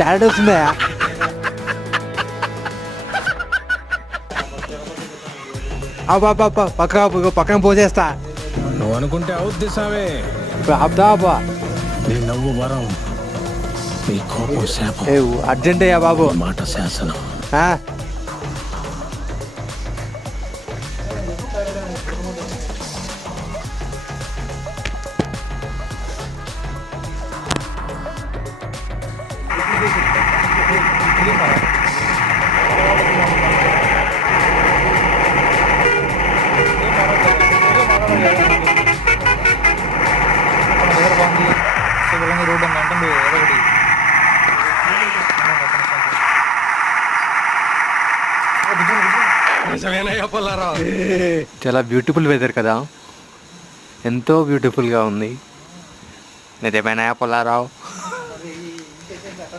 Talent వస్తుందా? పక్కన పోసేస్తా. నువ్వు అనుకుంటే అవుద్ది సామే. ఆపుదా అబ్బా. నీ నవ్వు వరం, నీ కోపం శాపం. అర్జెంట్ అయ్యా బాబు. మాట శాసనం. చాలా బ్యూటిఫుల్ వెదర్ కదా, ఎంతో బ్యూటిఫుల్గా ఉంది. నిజమేనా పుల్లారావు?